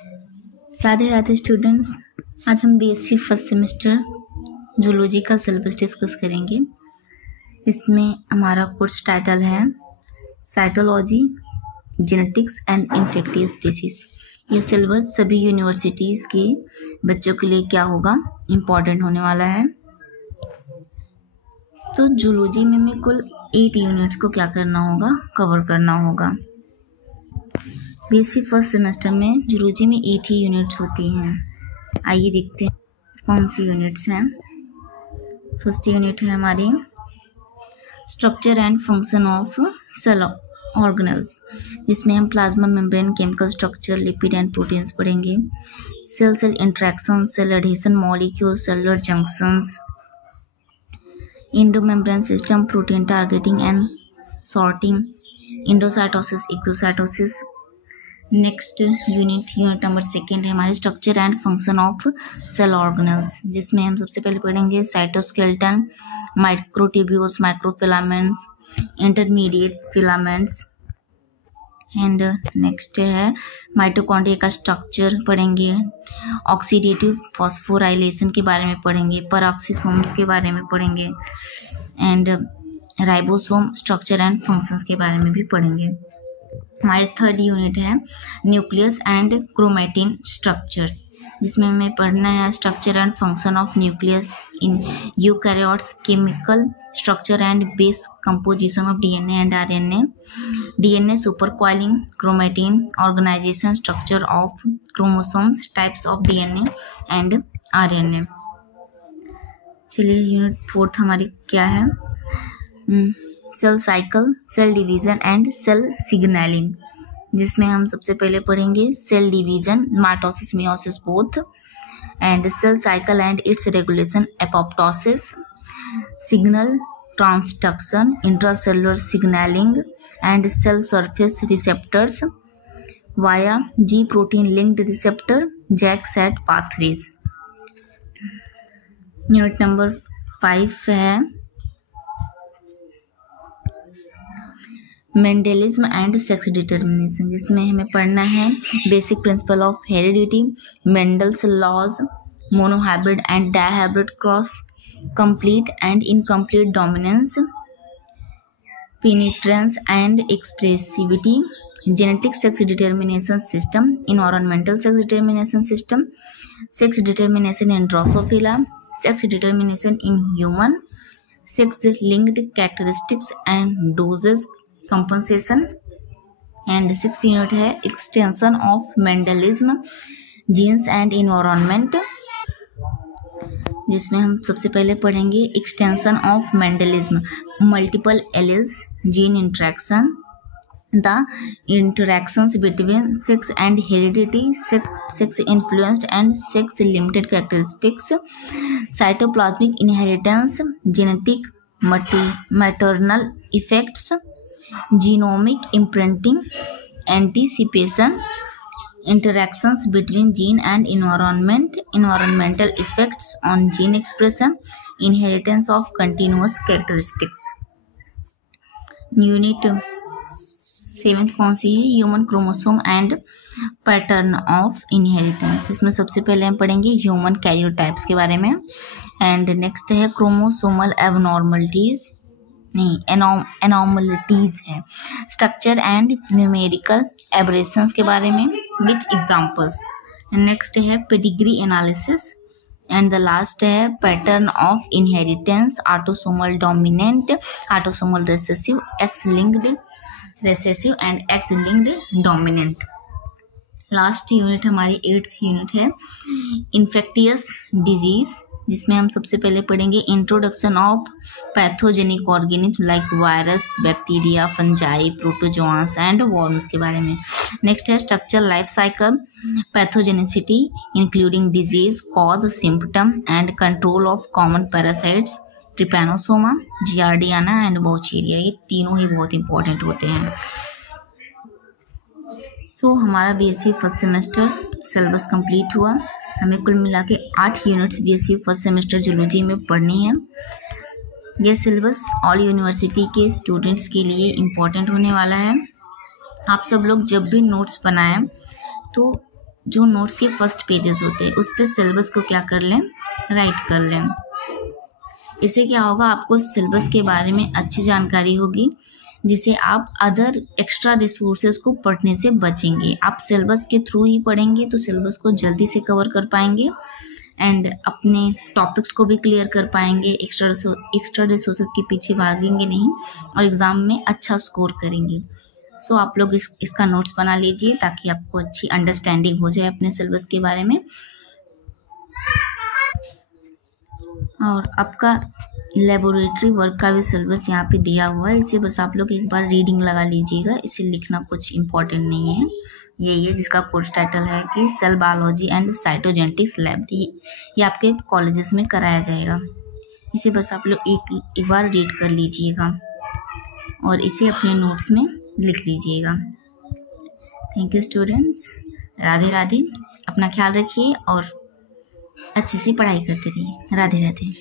Radhe Radhe students. आज हम BSc first semester zoology का सिलेबस डिस्कस करेंगे। इसमें हमारा कोर्स टाइटल है cytology, genetics and infectious disease. ये सिलेबस सभी यूनिवर्सिटीज़ के बच्चों के लिए क्या होगा, इम्पॉर्टेंट होने वाला है। तो जूलॉजी में कुल 8 यूनिट्स को क्या करना होगा, कवर करना होगा। बीएससी फर्स्ट सेमेस्टर में जूलॉजी में 8 ही यूनिट्स होती हैं। आइए देखते हैं कौन सी यूनिट्स हैं। फर्स्ट यूनिट है हमारी structure and function of cell organelles, जिसमें हम plasma membrane, chemical structure, lipid and proteins पढ़ेंगे। Cell cell interaction, cell adhesion, molecule, cellular junctions, endomembrane system, protein targeting and sorting, endocytosis, exocytosis. Next unit number 2 है हमारे structure and function of cell organelles, जिसमें हम सबसे पहले पढ़ेंगे cytoskeleton, microtubules, microfilaments, intermediate filaments. And next है mitochondria का structure पढ़ेंगे, ऑक्सीडेटिव फॉस्फोराइलेशन के बारे में पढ़ेंगे, पेरोक्सिसोम्स के बारे में पढ़ेंगे and ribosome structure and functions के बारे में भी पढ़ेंगे। हमारी थर्ड यूनिट है न्यूक्लियस एंड क्रोमैटिन स्ट्रक्चर्स, जिसमें हमें पढ़ना है structure and function of nucleus in eukaryotes, chemical structure and base composition of DNA and RNA, DNA supercoiling, chromatin organisation, structure of chromosomes, types of DNA and RNA. चलिए unit 4 हमारी क्या है, cell cycle, cell division and cell signalling, जिसमें हम सबसे पहले पढ़ेंगे cell division, mitosis meiosis both, and cell cycle and its regulation, apoptosis, signal transduction, intracellular signalling and cell surface receptors via G protein linked receptor, JAK STAT pathways. Unit number 5 है Mendelism and sex determination, जिसमें हमें पढ़ना है basic principle of heredity, Mendel's laws, monohybrid and dihybrid cross, complete and incomplete dominance, penetrance and expressivity, genetic sex determination system, environmental sex determination system, sex determination in Drosophila, sex determination in human, sex linked characteristics and dosage compensation. And 6th unit है extension of Mendelism, genes and environment, जिसमें हम सबसे पहले पढ़ेंगे extension of Mendelism, multiple alleles, gene interaction, the interactions between sex and heredity, sex influenced and sex limited characteristics, cytoplasmic inheritance, genetic maternal effects, genomic imprinting, anticipation, interactions between gene and environment, environmental effects on gene expression, inheritance of continuous characteristics। Unit 7 कौन सी है, human chromosome and pattern of inheritance. इसमें सबसे पहले हम पढ़ेंगे human कैरियोटाइप्स के बारे में। एंड नेक्स्ट है क्रोमोसोमल एबनॉर्मलिटीज, एनॉर्मलिटीज है, स्ट्रक्चर एंड न्यूमेरिकल एब्रेशंस के बारे में विथ एग्जांपल्स। नेक्स्ट है pedigree analysis and the last है pattern of inheritance, autosomal dominant, autosomal recessive, X linked recessive and X linked dominant. Last unit हमारी 8th unit है infectious disease, जिसमें हम सबसे पहले पढ़ेंगे introduction of pathogenic organism like virus, bacteria, fungi, protozoans and worms के बारे में। नेक्स्ट है structure life cycle, pathogenicity including disease, cause, symptom and control of common parasites, Trypanosoma, Giardia and Wuchereria. ये तीनों ही बहुत इंपॉर्टेंट होते हैं। तो हमारा BSc first semester syllabus complete हुआ। हमें कुल मिला के 8 units BSc first semester zoology में पढ़नी है। यह सिलेबस ऑल यूनिवर्सिटी के स्टूडेंट्स के लिए इम्पॉर्टेंट होने वाला है। आप सब लोग जब भी नोट्स बनाएं तो जो नोट्स के फर्स्ट पेजेस होते हैं उस पर सिलेबस को क्या कर लें, राइट कर लें। इससे क्या होगा, आपको सिलेबस के बारे में अच्छी जानकारी होगी, जिससे आप अदर एक्स्ट्रा रिसोर्सेज को पढ़ने से बचेंगे। आप सिलेबस के थ्रू ही पढ़ेंगे तो सिलेबस को जल्दी से कवर कर पाएंगे एंड अपने टॉपिक्स को भी क्लियर कर पाएंगे, एक्स्ट्रा रिसोर्सेज के पीछे भागेंगे नहीं और एग्ज़ाम में अच्छा स्कोर करेंगे। सो आप लोग इसका नोट्स बना लीजिए ताकि आपको अच्छी अंडरस्टैंडिंग हो जाए अपने सिलेबस के बारे में। और आपका लेबोरेटरी वर्क का भी सिलेबस यहाँ पे दिया हुआ है, इसे बस आप लोग एक बार रीडिंग लगा लीजिएगा, इसे लिखना कुछ इम्पोर्टेंट नहीं है। यही है जिसका कोर्स टाइटल है कि cell biology and cytogenetics lab, ये आपके कॉलेजेस में कराया जाएगा। इसे बस आप लोग एक बार रीड कर लीजिएगा और इसे अपने नोट्स में लिख लीजिएगा। Thank you students, Radhe Radhe, अपना ख्याल रखिए और अच्छे से पढ़ाई करते रहिए। राधे राधे।